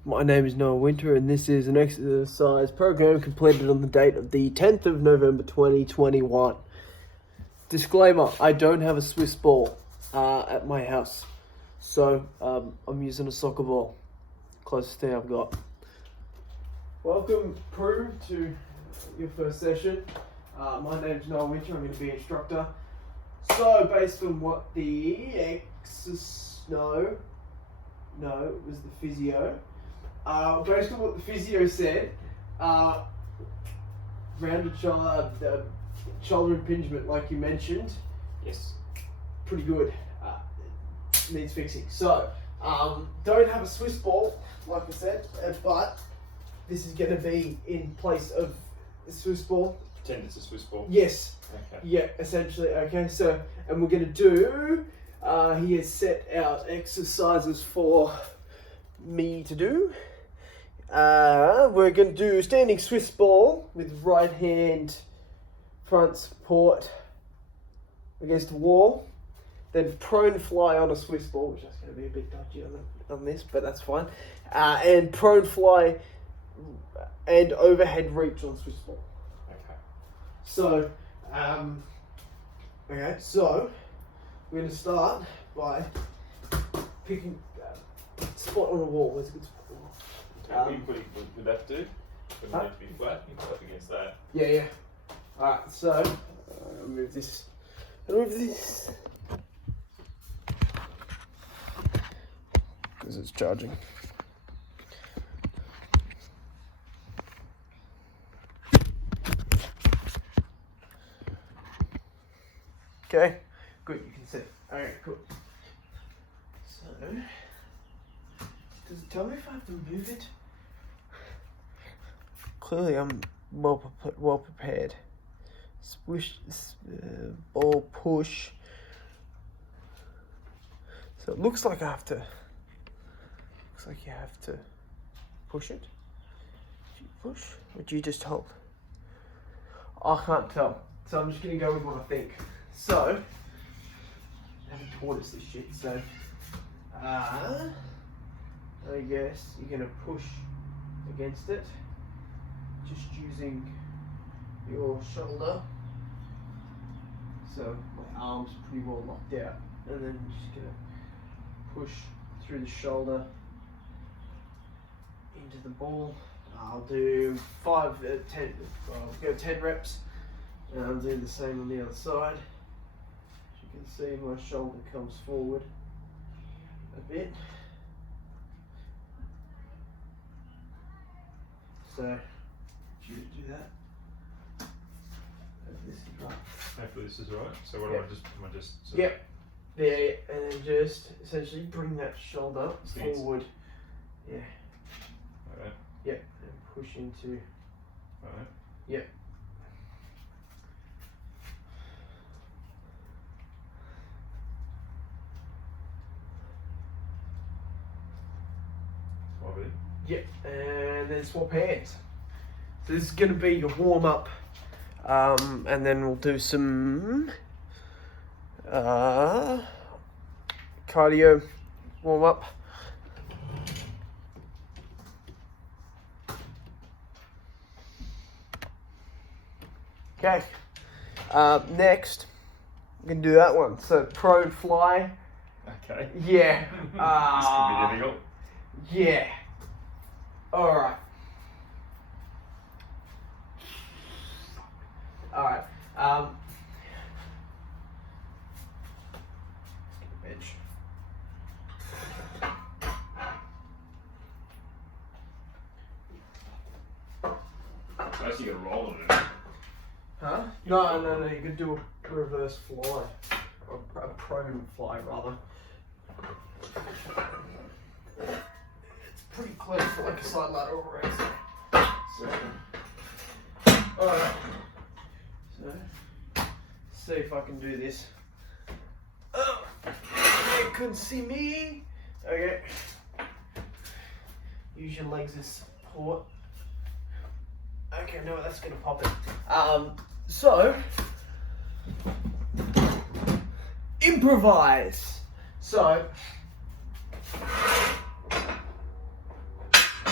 My name is Wynter, and this is an exercise program completed on the date of the 10th of November 2021. Disclaimer, I don't have a Swiss ball at my house, so I'm using a soccer ball. Closest thing I've got. Welcome, Prue, to your first session. My name is Wynter, I'm going to be instructor. So, based on what the it was the physio. Based on what the physio said, rounded shoulder impingement, like you mentioned. Yes. Pretty good. Needs fixing. So, don't have a Swiss ball, like I said, but this is going to be in place of the Swiss ball. Pretend it's a Swiss ball. Yes. Okay. Yeah, essentially. Okay, so, and we're going to do, he has set out exercises for me to do. We're going to do standing Swiss ball with right hand front support against the wall. Then prone fly on a Swiss ball, which is going to be a bit dodgy on this, but that's fine. And prone fly and overhead reach on Swiss ball. Okay. So, so we're going to start by picking a spot on the wall. Where's a good spot on the wall? Would that do? Wouldn't it need to be flat? You put up against that. Yeah. Alright, so I'll move this. Because it's charging. Okay, good, you can see. Alright, cool. So, does it tell me if I have to move it? Clearly I'm well prepared. Swish, ball push. So it looks like you have to push it. Do you push or do you just hold? I can't tell. So I'm just gonna go with what I think. So I haven't taught us this shit, so I guess you're gonna push against it. Just using your shoulder. So my arm's pretty well locked out. And then you're just gonna push through the shoulder into the ball. I'll do 10, I'll go 10 reps. And I'll do the same on the other side. As you can see, my shoulder comes forward a bit. So, you do that. This is right. Hopefully this is right. So what Yep. am I just Yep. There, and then just essentially bring that shoulder Stance. forward. Yeah. Alright. Yep. And push into. Alright. Yep. Yep. And then swap hands. So this is going to be your warm up. And then we'll do some cardio warm up. Okay. Next, we can do that one. So prone fly. Okay. Yeah. This could be difficult. Yeah. Alright. Alright. Bench. I actually got to roll it in. Huh? No, you could do a reverse fly. Or a prone fly, rather. It's pretty close to like a side lateral raise. So, alright. So, see if I can do this. Oh, you couldn't see me. Okay. Use your legs as support. Okay, no, that's gonna pop it. So improvise. So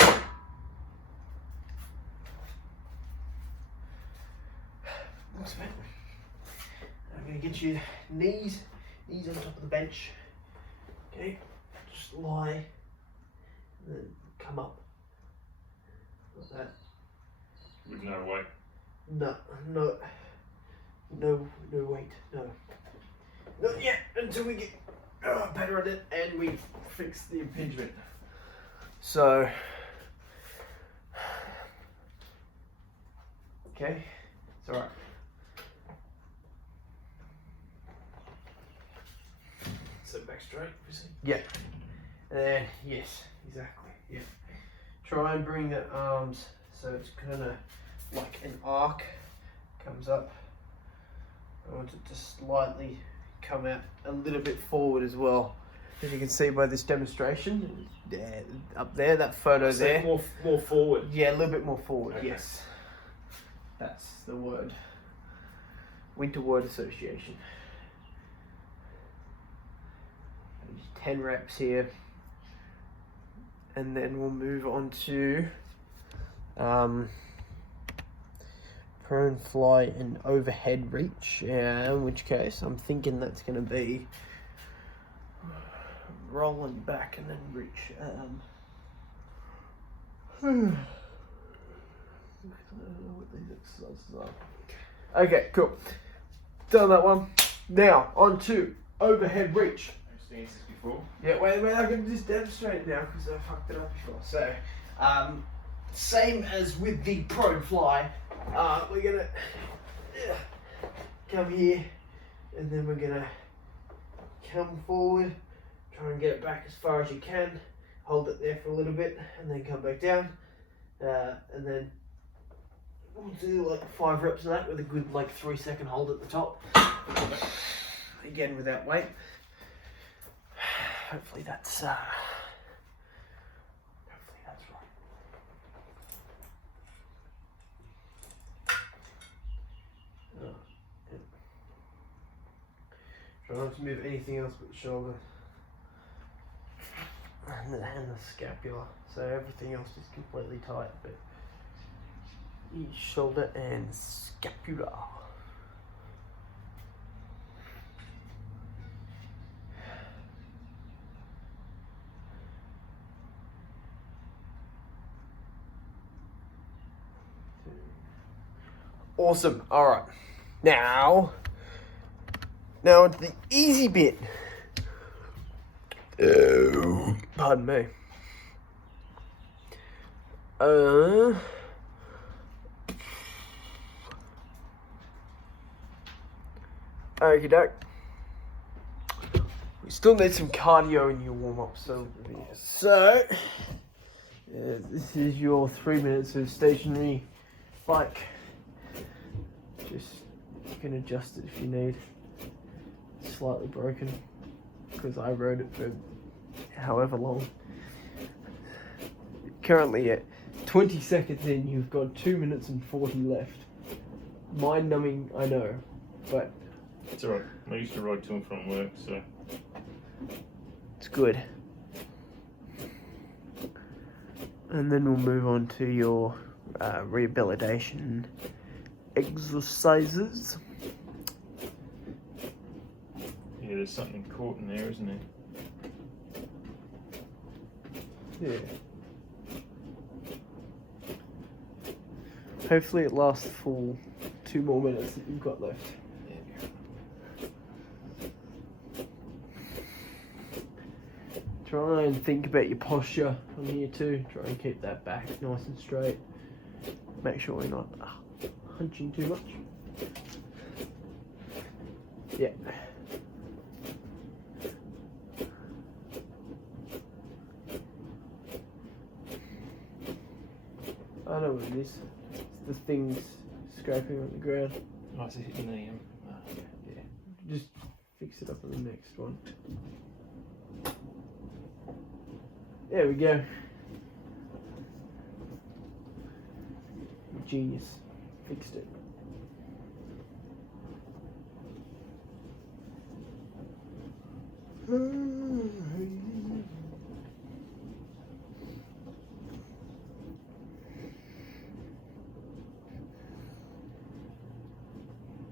looks of it. I'm going to get your knees on top of the bench. Okay, just lie and then come up like that. With no weight. No weight, no. Not yet until we get better at it and we fix the impingement. So, okay, it's alright. Sit back straight, obviously. Yeah. Yes, exactly. Yeah. Try and bring the arms so it's kind of like an arc comes up. I want it to slightly come out a little bit forward as well. As you can see by this demonstration, up there, that photo So there. more forward. Yeah, a little bit more forward. Okay. Yes. That's the word. Wynter word association. 10 reps here, and then we'll move on to prone fly and overhead reach. Yeah, in which case I'm thinking that's going to be rolling back and then reach. I don't know what these exercises are. Okay, cool. Done that one. Now on to overhead reach. Stances before. Yeah, wait, I can just demonstrate now because I fucked it up before. So, same as with the prone fly, we're gonna come here and then we're gonna come forward, try and get it back as far as you can, hold it there for a little bit and then come back down, and then we'll do like 5 reps of that with a good like 3-second hold at the top. Again, without weight. Hopefully that's right. Yeah. Try not to move anything else but the shoulder and the scapula. So everything else is completely tight, but shoulder and scapula. Awesome. All right. Now into the easy bit. Oh, pardon me. Okie doke. We still need some cardio in your warm up. So this is your 3 minutes of stationary bike. Just, you can adjust it if you need. It's slightly broken because I rode it for however long. Currently at 20 seconds in, you've got 2 minutes and 40 left. Mind numbing, I know, but It's alright. I used to ride to and from work, so it's good. And then we'll move on to your rehabilitation exercises. yeah, there's something caught in there, isn't there? Yeah. Hopefully it lasts the full 2 more minutes that you've got left. Try and think about your posture on here too. Try and keep that back nice and straight. Make sure you're not hunching too much. Yeah. I know what it is. It's the things scraping on the ground. Nice to hit your knee. Yeah. Just fix it up on the next one. There we go. Genius. Fixed it.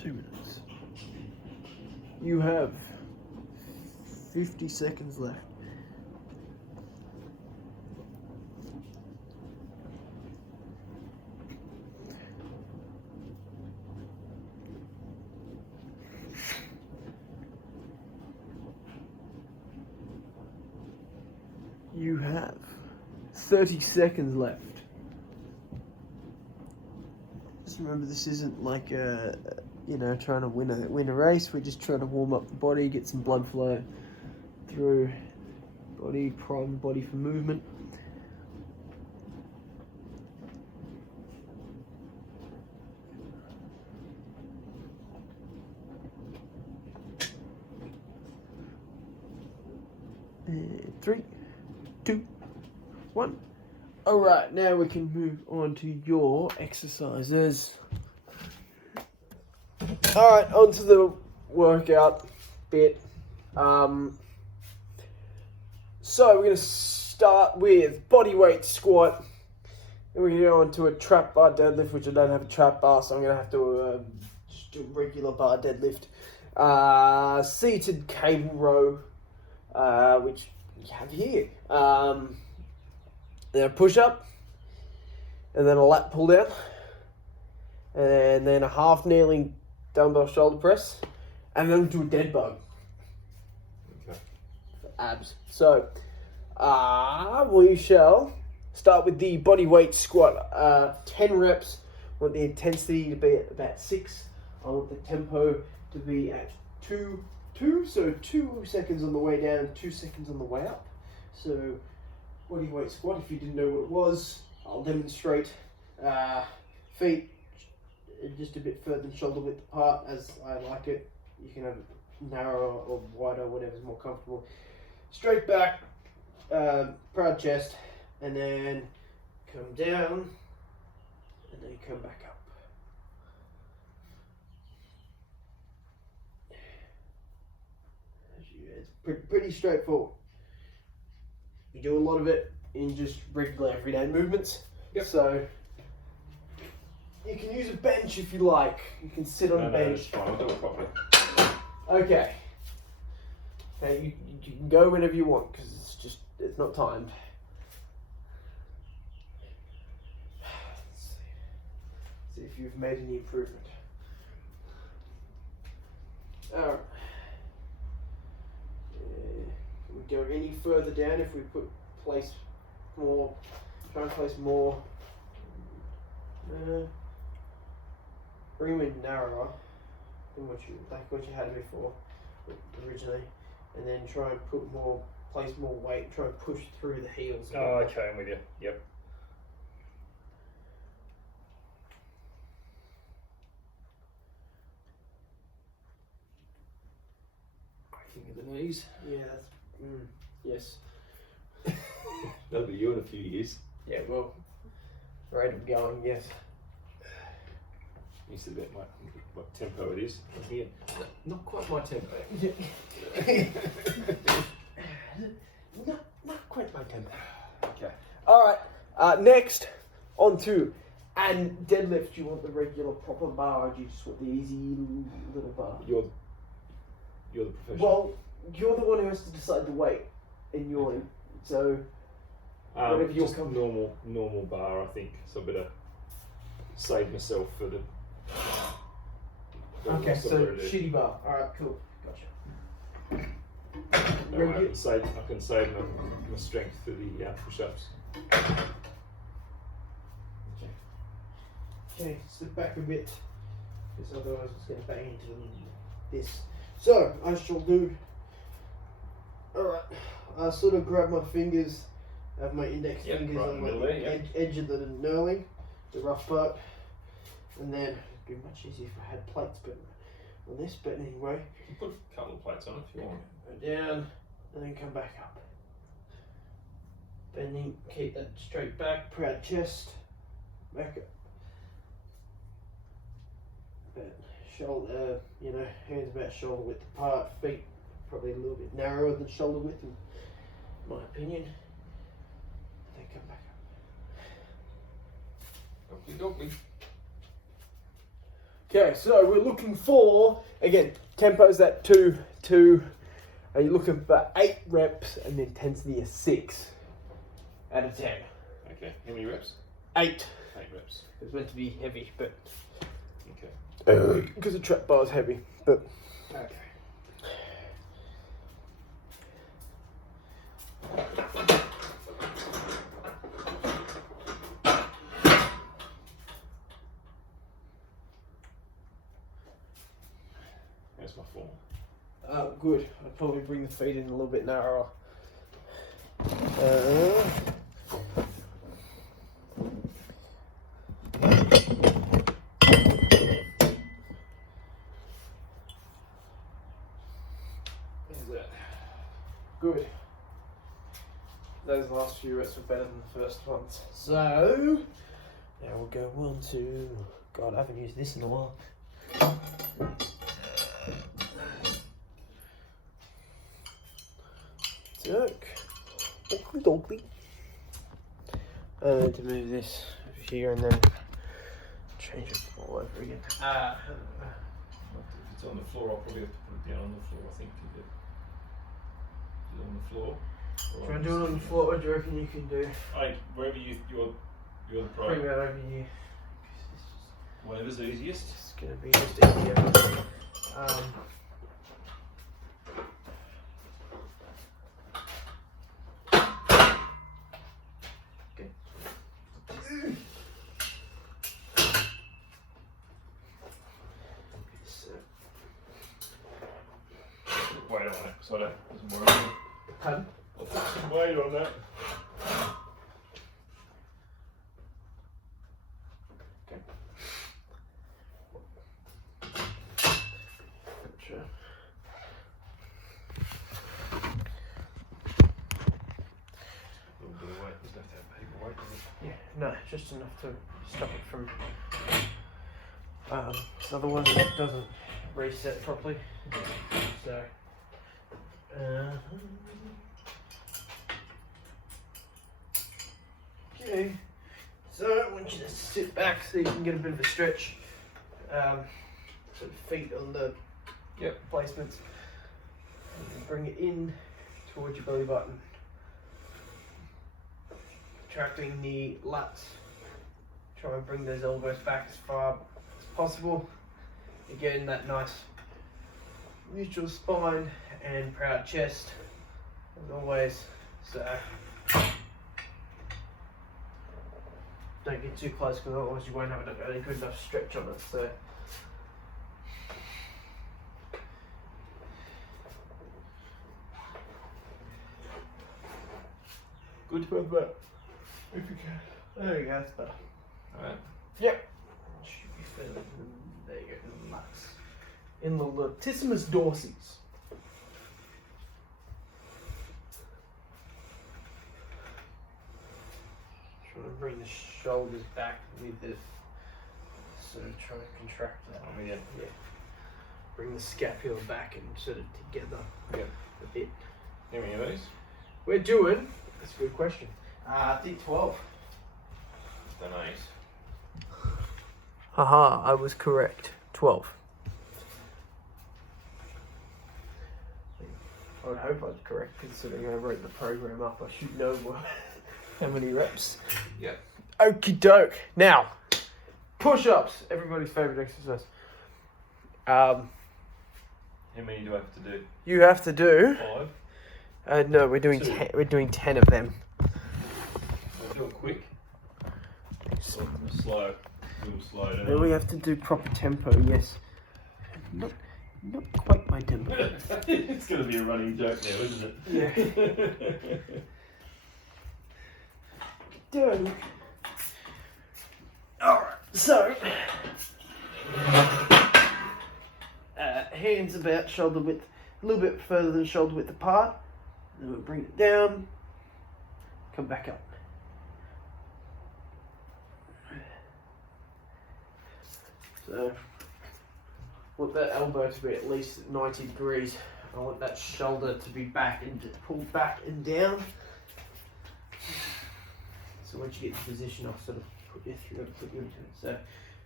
2 minutes. You have 50 seconds left. You have 30 seconds left. Just remember, this isn't like trying to win a race. We're just trying to warm up the body, get some blood flow through body, prime the body for movement. And 3, 2, 1. Alright, now we can move on to your exercises. Alright, onto the workout bit. So we're going to start with body weight squat. Then we're going to go on to a trap bar deadlift, which I don't have a trap bar, so I'm going to have to just do a regular bar deadlift. Seated cable row, which we have here. Then a push up, and then a lat pull down, and then a half kneeling dumbbell shoulder press, and then do a dead bug. Okay. For abs. So, we shall start with the body weight squat. 10 reps. I want the intensity to be at about 6. I want the tempo to be at 2. So 2 seconds on the way down, 2 seconds on the way up. So, body weight squat, if you didn't know what it was, I'll demonstrate. Feet just a bit further than shoulder width apart, as I like it. You can have it narrower or wider, whatever's more comfortable. Straight back, proud chest, and then come down, and then come back up. It's pretty straightforward. You do a lot of it in just regular everyday movements. Yep. So you can use a bench if you like. You can sit on a bench. It's fine. I'll do it properly. Okay. Okay, you can go whenever you want because it's not timed. Let's see if you've made any improvement. Alright. Can we go any further down if we try and place more, bring them in narrower than what you had before originally, and then try and place more weight, try and push through the heels. Oh, okay, I'm with you. Yep. Cracking of the knees. Yeah, that's yes. That'll be you in a few years. Yeah, well, rate of going, yes. You said about what tempo it is. Yeah. Not quite my tempo. not quite my tempo. Okay. All right. Next, on to and deadlift. Do you want the regular proper bar, or do you just want the easy little bar? You're the professional. Well, you're the one who has to decide the weight, and so. Whatever you're just normal bar, I think. So I better save myself for the. Okay, so shitty bar. All right, cool, gotcha. No, I can save my strength for the push-ups. Okay, step back a bit, because otherwise it's going to bang into this. So I shall do. All right, I sort of grab my fingers. Have my index fingers right on the edge of the knurling, the rough part, and then it'd be much easier if I had plates, but on this. But anyway, You can put a couple of plates on if you want. Go down and then come back up. Bending, keep that straight back, proud chest, back up. But shoulder, hands about shoulder width apart, feet probably a little bit narrower than shoulder width, in my opinion. Then come back up. Okie dokie. Okay, so we're looking for, again, tempo's at 2, 2. Are you looking for 8 reps and intensity of 6 out of 10? Okay. How many reps? 8. 8 reps. It's meant to be heavy, but Okay. because the trap bar is heavy, but Okay. That's my form. good. I'd probably bring the feet in a little bit narrower. Good. Those last few reps were better than the first ones. So, now we'll go 1, 2. God, I haven't used this in a while. Jerk. Oakley dokley. I need to move this over here and then change it all over again. If it's on the floor, I'll probably have to put it down on the floor, I think, to get it on the floor. Do you want to do it on the floor? What do you reckon you can do? Wherever you're the pro. Bring that over here. Whatever's easiest. It's going to be just easier. Weight on it, so I don't put some more on it. Pardon? I'll put some weight on that. Okay. Gotcha. A little bit of weight, doesn't have to have heap of weight on it. Yeah, no, just enough to stop it from. So otherwise it doesn't reset properly. So. Okay. So I want you to sit back so you can get a bit of a stretch. Sort of feet on the placements. And bring it in towards your belly button. Contracting the lats. Try and bring those elbows back as far as possible. Again, that nice neutral spine and proud chest, as always. So don't get too close because otherwise you won't have a good enough stretch on it. So good to have that. If you can. There you go, that's better. Alright. Yep. Should be further. There you go, relax. In the latissimus dorsis. Trying to bring the shoulders back with this. So try and contract that. Oh, yeah. Yeah. Bring the scapula back and sort of together a bit. How many of these? We're doing, that's a good question. I think 12. Done 8. Haha, I was correct. 12. I would hope I was correct considering I wrote the program up. I should know how many reps. Yep. Okie doke. Now, push-ups. Everybody's favourite exercise. How many do I have to do? You have to do. 5. No, we're doing 2. 10. We're doing 10 of them. I'll do it quick. Slow. A little slow down. Then we have to do proper tempo. Yes. Not quite my tempo. It's going to be a running joke now, isn't it? Yeah. Done. Alright, so hands about shoulder width, a little bit further than shoulder width apart. Then we'll bring it down, come back up. So, I want that elbow to be at least 90 degrees. I want that shoulder to be back and pulled back and down. So once you get to position, I'll sort of put you into it. So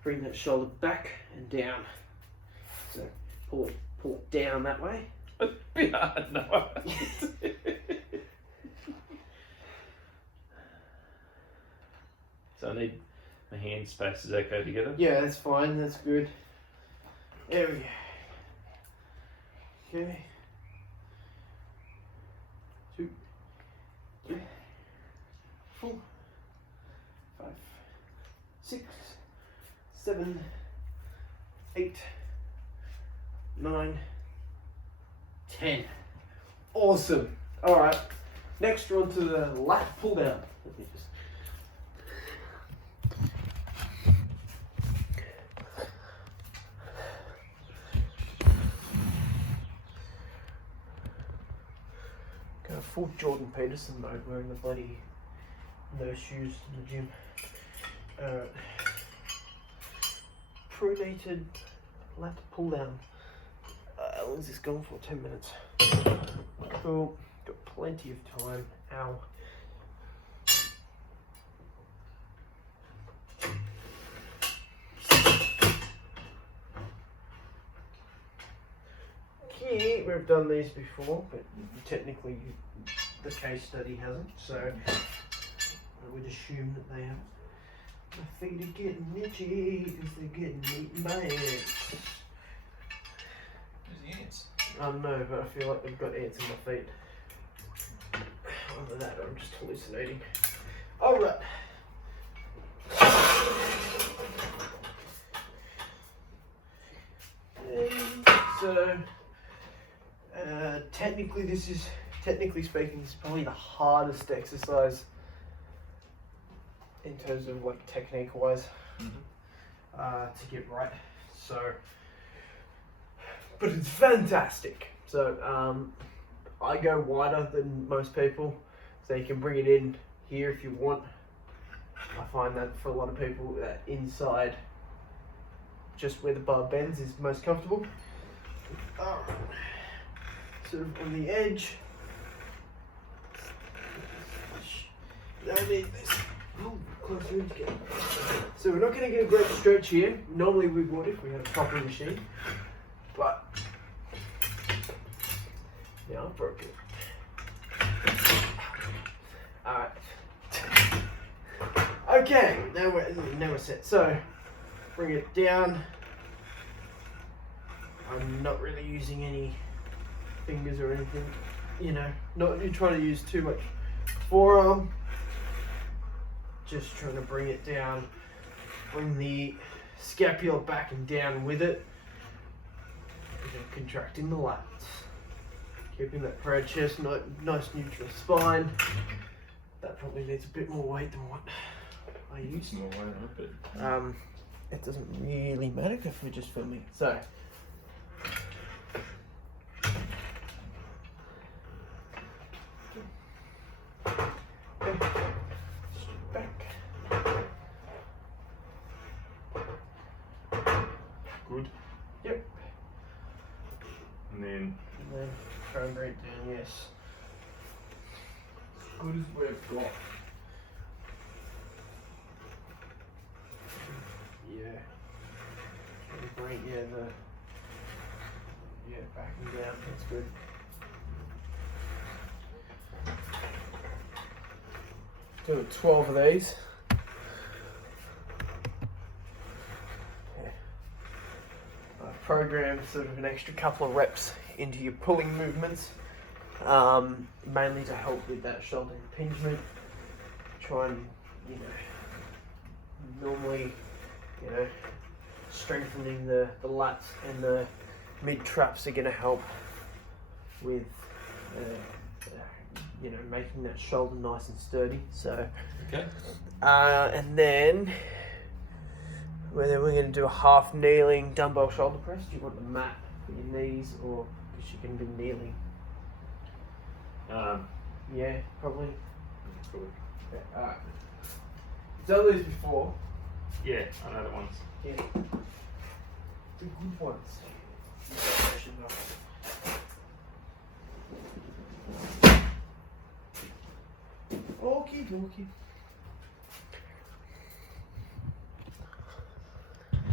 bring that shoulder back and down. So pull it down that way. Yeah, no. So I need my hand spaces okay together? Yeah, that's fine, that's good. There we go. Okay. 2, 3, 4, 5, 6, 7, 8, 9, 10. Awesome. Alright. Next we're on to the lat pull down. Let me just go full Jordan Peterson mode, wearing the bloody no shoes in the gym. Alright. Pronated lat pull down. How long is this going for? 10 minutes. Cool. Got plenty of time. Ow. Okay, we've done these before, but technically the case study hasn't, so I would assume that they haven't. My feet are getting itchy because they're getting eaten by ants. Where's the ants? I don't know, but I feel like they've got ants in my feet. Either that or I'm just hallucinating. Alright. So, technically speaking, this is probably the hardest exercise in terms of like technique wise to get right. So, but it's fantastic. So I go wider than most people, so you can bring it in here if you want. I find that for a lot of people, that inside, just where the bar bends, is most comfortable. Sort of on the edge. I need this. Oh, closer in together. So we're not going to get a great stretch here. Normally we would if we had a proper machine, but now I've broken it. Alright. Okay, now we're set. So bring it down. I'm not really using any fingers or anything, you know, not trying to use too much forearm. Just trying to bring it down, bring the scapula back and down with it, and then contracting the lats, keeping that proud chest, nice neutral spine. That probably needs a bit more weight than what I used. More weight, but it doesn't really matter if we're just filming. So. good. Yep. And then try and bring it down, yes. As good as we've got. Yeah. And bring back and down, that's good. Do 12 of these. Program sort of an extra couple of reps into your pulling movements, mainly to help with that shoulder impingement. Try and, normally, strengthening the lats and the mid traps are going to help with, making that shoulder nice and sturdy. So, okay. And then we're going to do a half kneeling dumbbell shoulder press. Do you want the mat for your knees, or because you can be kneeling? Yeah, probably. Good. Okay, alright. You've done these before. Yeah, I know the ones. Yeah. The good ones. Okie dokie.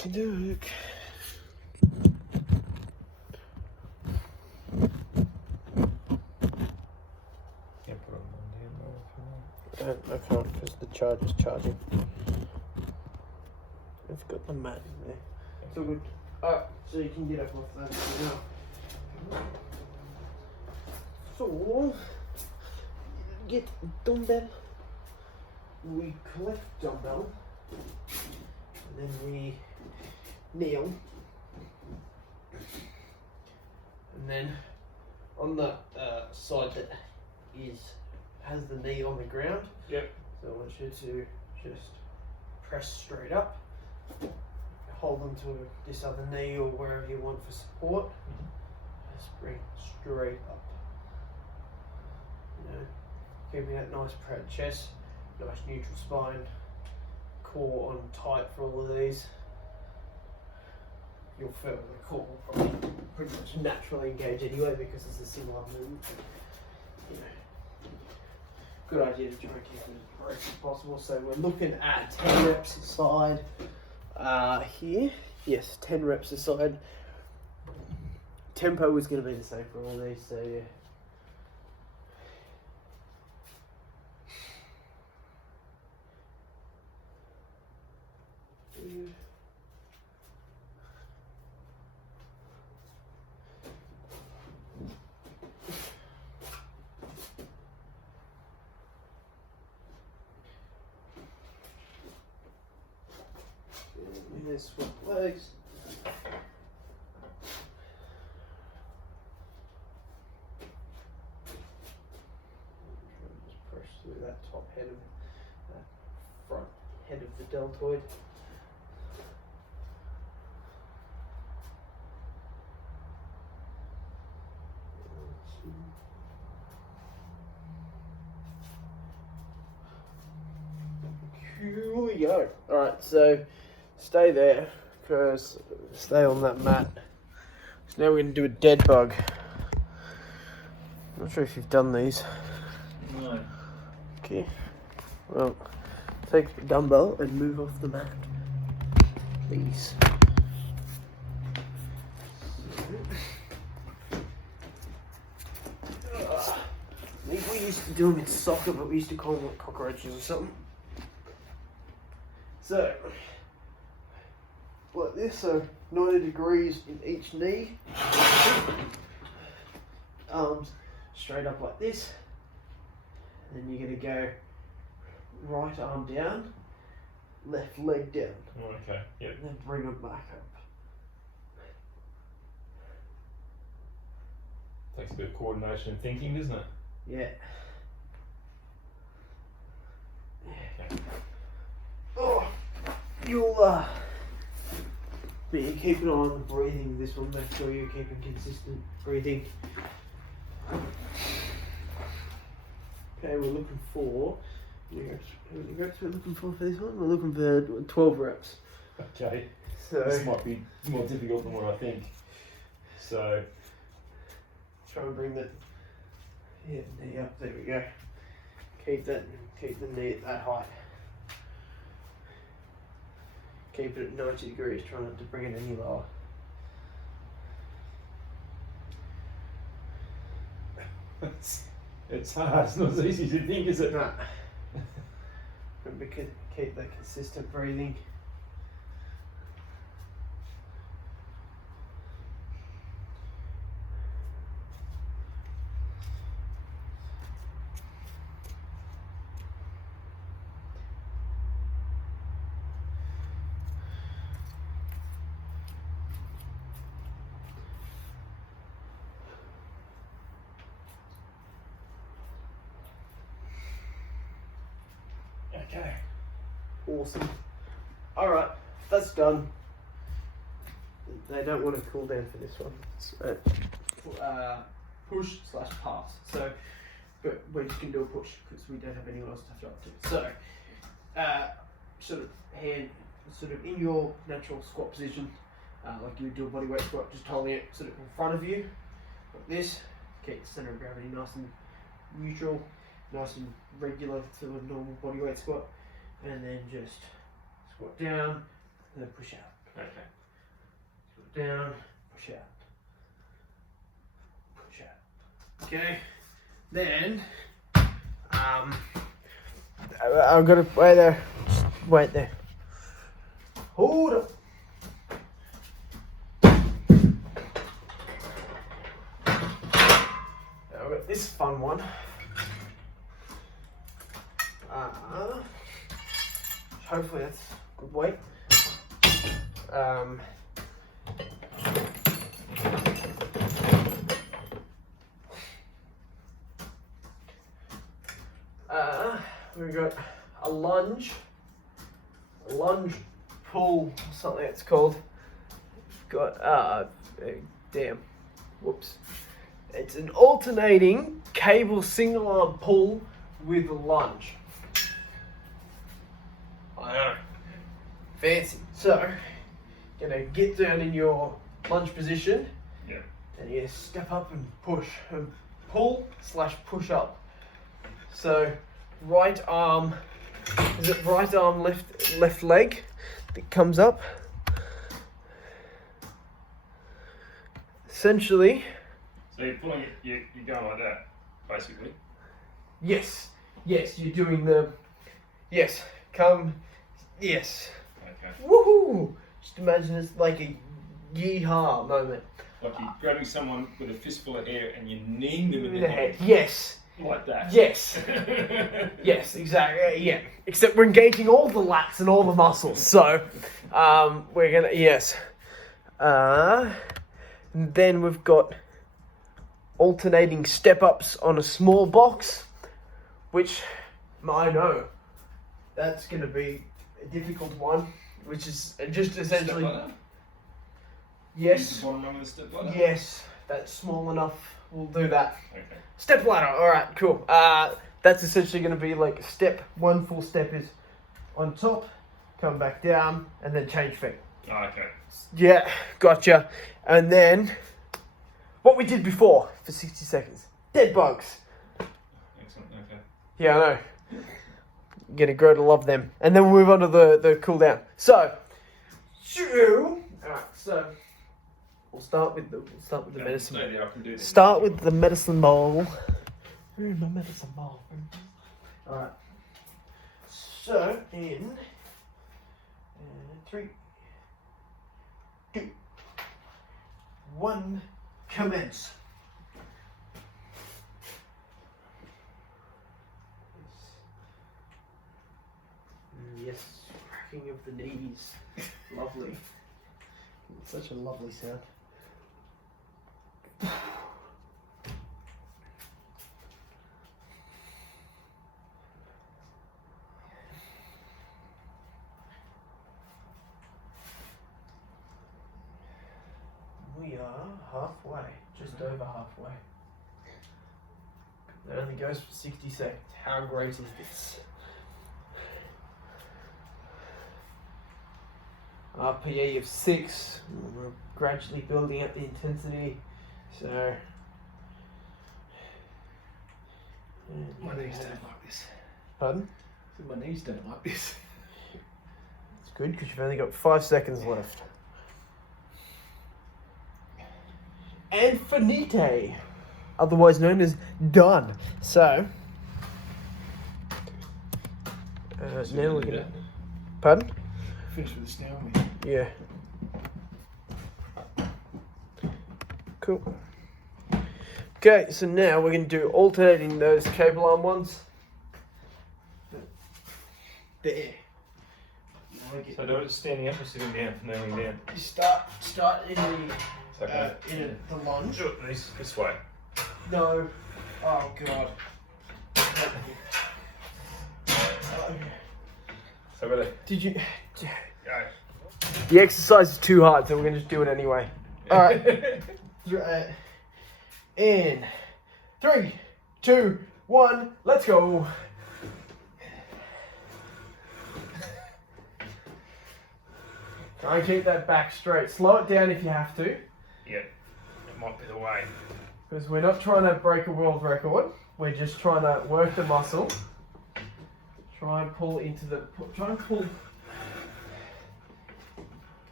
Doke. Yeah, put it on there, I can't because the charger's charging. It's got the mat in there. It's all good. Alright, so you can get up off that now. So, get dumbbell. We collect dumbbell. And then we kneel. And then on the side that has the knee on the ground. Yep. So I want you to just press straight up. Hold them to this other knee or wherever you want for support. Just bring straight up. You know, keeping that nice proud chest, nice neutral spine, core on tight for all of these. You'll feel the core will probably pretty much naturally engage anyway because it's a similar movement. You know, good idea to try and keep it as correct as possible. So we're looking at 10 reps a side here. Yes, 10 reps a side. Tempo is going to be the same for all these, so yeah. Swap legs. Just press through that top head of that front head of the deltoid. Here we go. Alright, so stay there, because stay on that mat. So now we're going to do a dead bug. I'm not sure if you've done these. No. Okay. Well, take the dumbbell and move off the mat, please. We used to do them in soccer, but we used to call them like cockroaches or something. So, like this, so 90 degrees in each knee. Arms straight up like this. And then you're going to go right arm down, left leg down. Oh, okay, yep. And then bring them back up. Takes a bit of coordination and thinking, doesn't it? Yeah. Okay. Oh, you'll be keeping an eye on the breathing. This one, make sure you're keeping consistent breathing. Okay, we're looking for. How many reps we're looking for this one? We're looking for 12 reps. Okay. So This might be more difficult than what I think. So try and bring that knee up. There we go. Keep the knee at that height. Keep it at 90 degrees. Try not to bring it any lower. it's hard. It's not as easy as you think, is it? Nah. Remember, keep that consistent breathing. Okay. Awesome. Alright, that's done. They don't want to cool down for this one. So, push / pass. So, but we're just going to do a push because we don't have anyone else to have to. So, sort of hand, sort of in your natural squat position, like you would do a bodyweight squat, just holding it sort of in front of you, like this. Keep the center of gravity nice and neutral, nice and regular to a normal bodyweight squat. And then just squat down, and then push out. Okay. Put down, push out. Push out. Okay. Then, I've got to wait there. Just wait there. Hold up. Now I've got this fun one. Hopefully that's good weight. We've got a lunge pull, something it's called. Got damn, whoops. It's an alternating cable single arm pull with a lunge. I know. Fancy. So, gonna get down in your lunge position. Yeah. And you step up and push and pull / push up. So, right arm, is it right arm, left leg that comes up? Essentially. So you're pulling it, you're going like that, basically. Yes, you're doing the, yes, yes. Okay. Woohoo! Just imagine it's like a yeehaw moment. Like you're grabbing someone with a fistful of hair and you're kneeing them in the head. Yes. Like that. Yes. Yes, exactly. Yeah. Except we're engaging all the lats and all the muscles. So, we're gonna, yes. And then we've got alternating step-ups on a small box, which I know that's going to be a difficult one, which is just essentially... Step like that? Yes. Use the bottom rung of the step ladder? Yes, that's small enough. We'll do that. Okay. Step ladder. All right, cool. That's essentially going to be like one full step is on top, come back down, and then change feet. Oh, okay. Yeah, gotcha. And then what we did before for 60 seconds. Dead bugs. Excellent, okay. Yeah, I know. You're gonna grow to love them. And then we'll move on to the cool down. So, alright, so we'll start with the medicine. Stay there, I can do this. Start with the medicine ball. Where is my medicine ball? Alright. So, in 3, 2, 1, commence. Yes, cracking of the knees. Lovely. It's such a lovely sound. We are halfway, just over halfway. It only goes for 60 seconds. How great is this? RPE of 6. We're gradually building up the intensity. So, My knees don't like this. pardon? My knees don't like this. It's good because you've only got 5 seconds left. And finite, otherwise known as done. So, now we're gonna. Pardon? Finish with the stairway. Yeah. Cool. Okay, so now we're going to do alternating those cable arm ones. There. So do it standing up or sitting down, kneeling down? You start in the So the lunge. do it this way. No. Oh god. So really, Did you? go. The exercise is too hard, so we're gonna just do it anyway. All right. In 3, 2, 1, let's go. Try and keep that back straight. Slow it down if you have to, Yeah, it might be the way. because we're not trying to break a world record. We're just trying to work the muscle. Try and pull into the. Try and pull.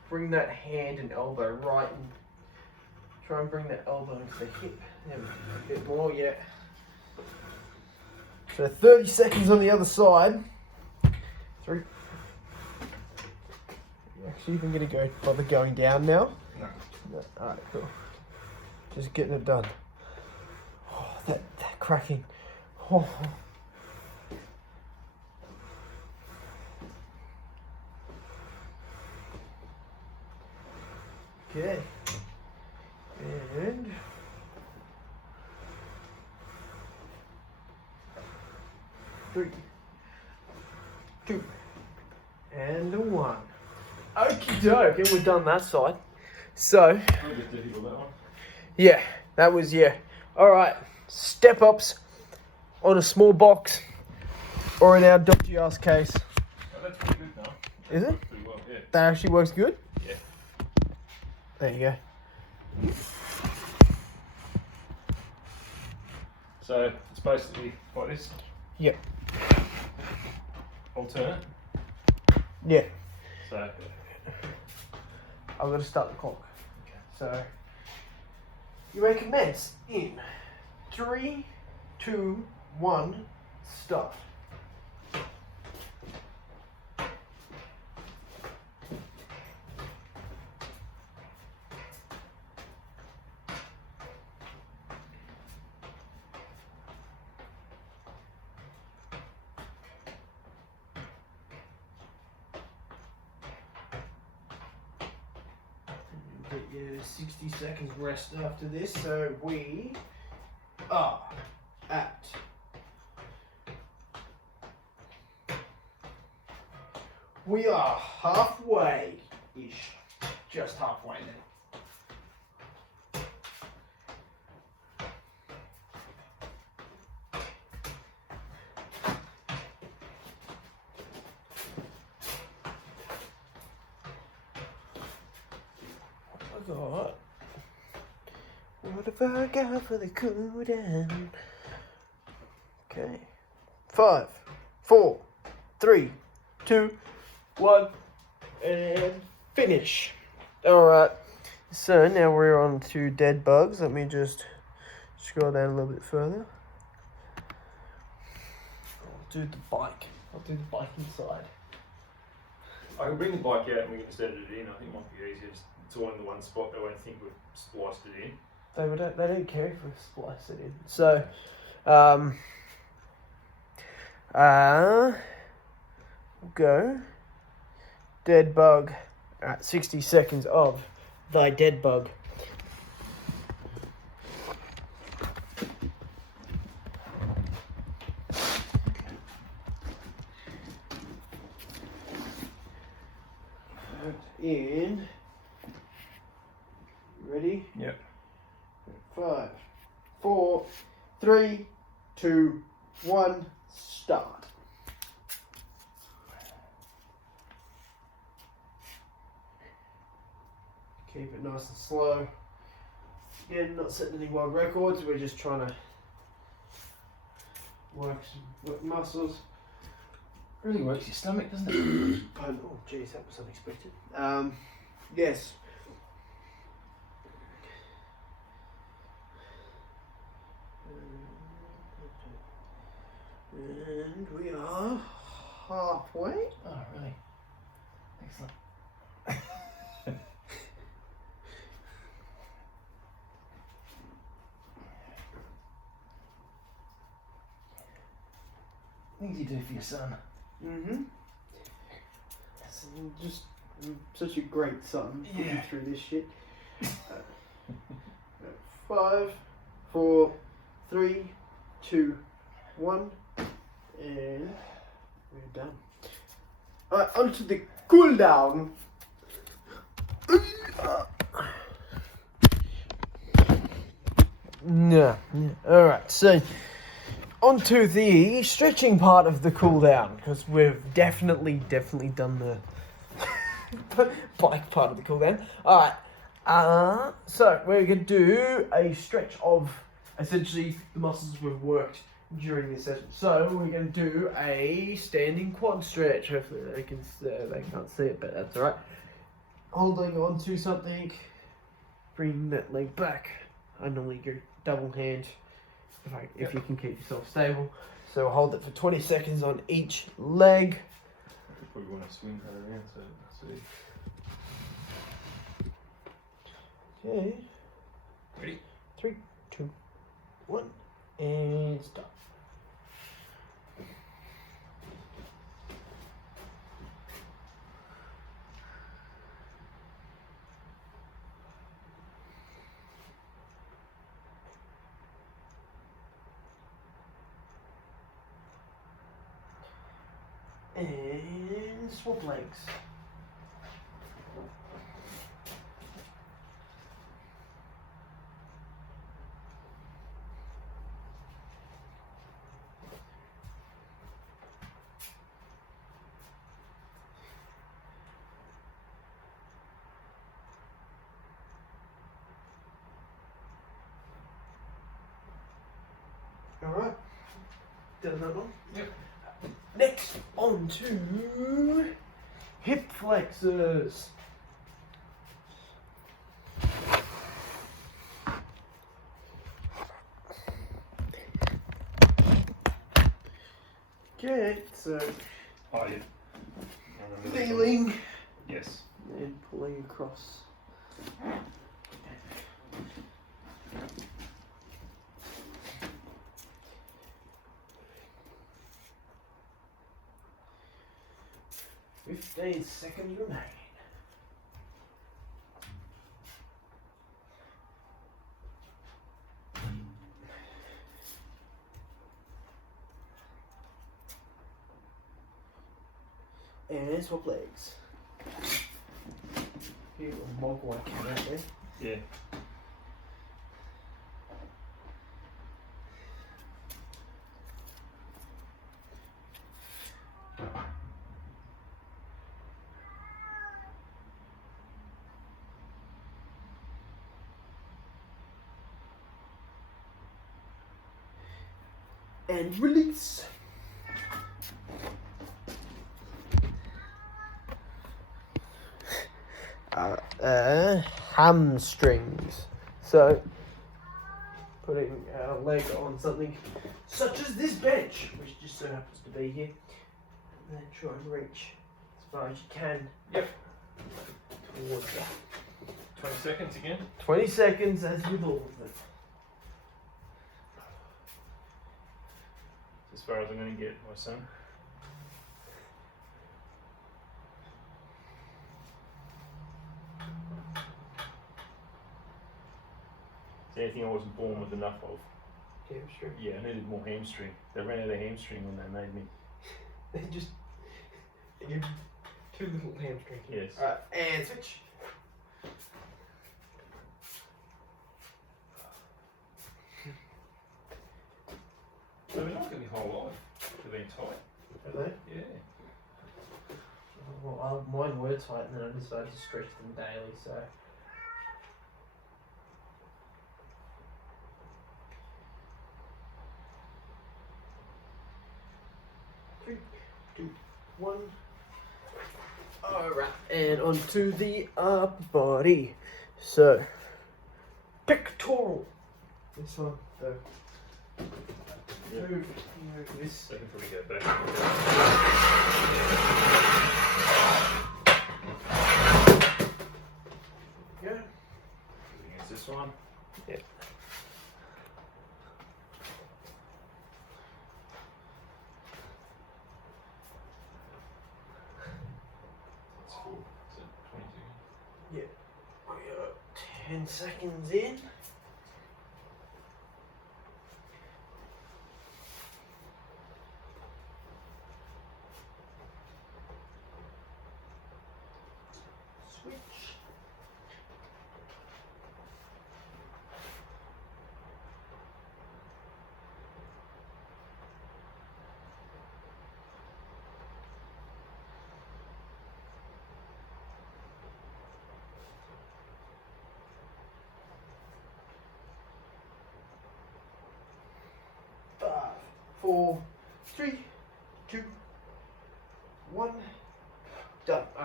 bring that hand and elbow right and try and bring that elbow into the hip. There we go. A bit more, yeah. So 30 seconds on the other side. 3. You actually even gonna go bother going down now? No. Alright, cool. Just getting it done. Oh, that cracking. Oh. Okay. And 3, 2, and 1. Okie doke, and we're done that side. So, yeah, that was, yeah. Alright, step ups on a small box, or in our dodgy ass case. Oh, that's pretty good now. Is it? Pretty well, yeah. That actually works good? Yeah. There you go. So it's basically like this. Yep. Alternate. Yeah. So I've got to start the clock. okay. So you may commence in 3, 2, 1, start. Get your 60 seconds rest after this, so we are at halfway-ish. Just halfway there. What have I got for the cool down? Okay. 5, 4, 3, 2, 1, and finish. Alright. So now we're on to dead bugs. Let me just scroll down a little bit further. I'll do the bike. I'll do the bike inside. I can bring the bike out and we can set it in. I think it might be easier. It's all in the one spot. They won't think we've spliced it in. They don't care if we splice it in. So, we'll go dead bug at 60 seconds of thy dead bug. In. Ready? Yep. 5, 4, 3, 2, 1, start. Keep it nice and slow. Again, not setting any world records, we're just trying to work muscles. Really works your stomach, doesn't it? Oh, geez, that was unexpected. Yes. And we are halfway. Oh, really? Excellent. Things you do for your son. Mm-hmm. Just such a great son Yeah. through this shit. 5, 4, 3, 2, 1, and we're done. Alright, onto the cool down. No. Alright, so onto the stretching part of the cool down, because we've definitely done the bike part of the cool down. Alright, so we're going to do a stretch of essentially the muscles we've worked during this session. So we're going to do a standing quad stretch. Hopefully they can't see it, but that's alright. holding on to something, bring that leg back. I normally go double hand if you can keep yourself stable. So hold it for 20 seconds on each leg. Probably want to swing that around so see. Okay. Ready? 3, 2, 1, and stop. And swap legs. Alright, done that one. Yep. Next, on to hip flexors. Okay, so Oh, yeah. kneeling Yes. and pulling across. "15 seconds remain." And swap legs. Here, a mob like out there. Yeah. And release. Hamstrings. So, putting our leg on something such as this bench, which just so happens to be here, and then try and reach as far as you can. Yep. Towards that. 20 seconds again. 20 seconds as with all of them. As far as I'm going to get, my son. Is there anything I wasn't born with enough of? Hamstring. Yeah, I needed more hamstring. They ran out of hamstring when they made me. They just give too little hamstring. Yes. Alright, and switch. So they're not going to be whole life. They've been tight. Are they? Yeah. Well, mine were tight, and then I decided to stretch them daily. So. Three, 2, 1. Alright, and onto the upper body. So, pectoral. This one, though. Yeah. Move this. They can probably go back. Yeah. Against this one. Yeah. That's 4. Is it 20 seconds? Yeah. We are 10 seconds in. Switch. Five, 4, 3, 2, 1. Done. Alright.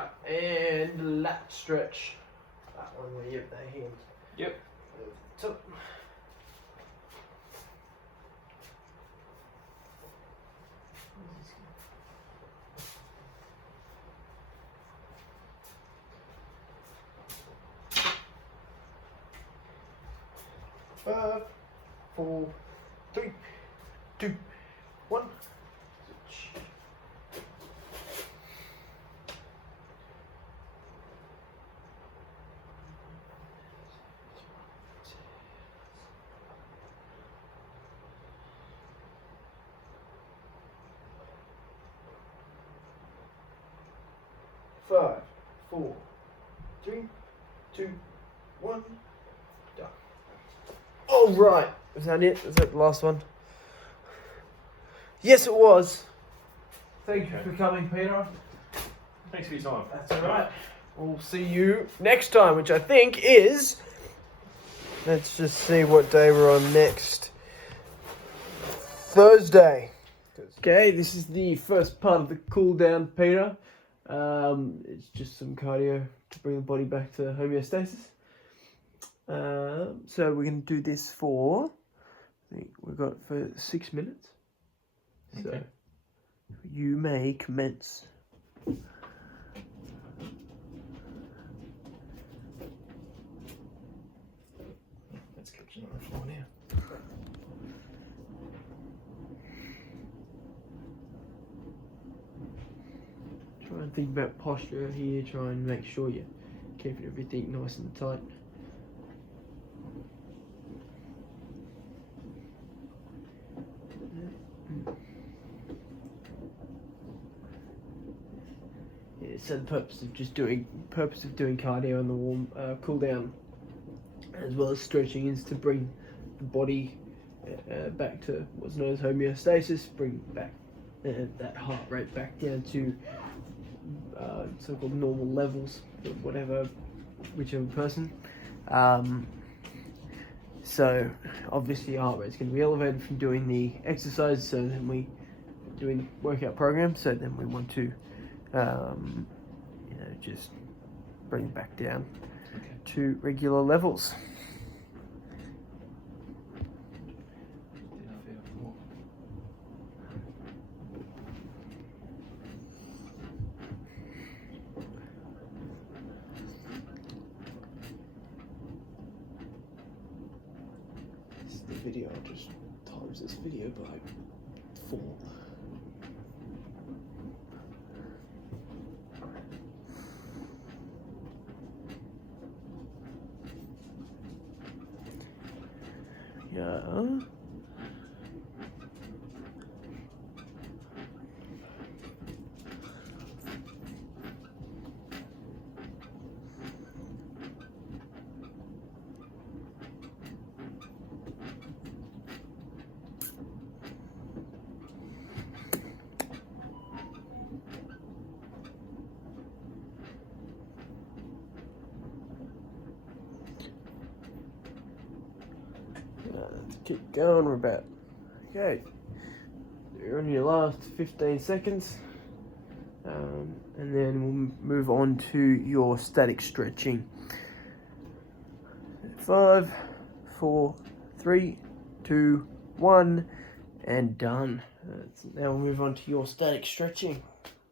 Right, and lat stretch. That one where you have the hand. Yep. Top. Five, 4, 3, 2, 1. Five, 4, 3, 2, 1. Done. All right. Was that it? Was that the last one? Yes, it was. Thank you for coming, Peter. Thanks for your time. That's all right. We'll see you next time, which I think is... Let's just see what day we're on next. Thursday. Okay, this is the first part of the cool down, Peter. It's just some cardio to bring the body back to homeostasis. So we're going to do this for, I think we've got for 6 minutes. So Okay. you may commence. Let's catch it on the floor now. Try and think about posture here. Try and make sure you're keeping everything nice and tight. Yeah, so the purpose of doing cardio and the warm cool down, as well as stretching, is to bring the body back to what's known as homeostasis. Bring back that heart rate back down to so-called normal levels for whichever person. So obviously heart rate's going to be elevated from doing the exercise, so then we doing the workout program, so then we want to just bring it back down to regular levels. The video, I'll just times this video by 4. Yeah. Let's keep going. We're about you're on your last 15 seconds, and then we'll move on to your static stretching. 5, 4, 3, 2, 1, and done. Now we'll move on to your static stretching.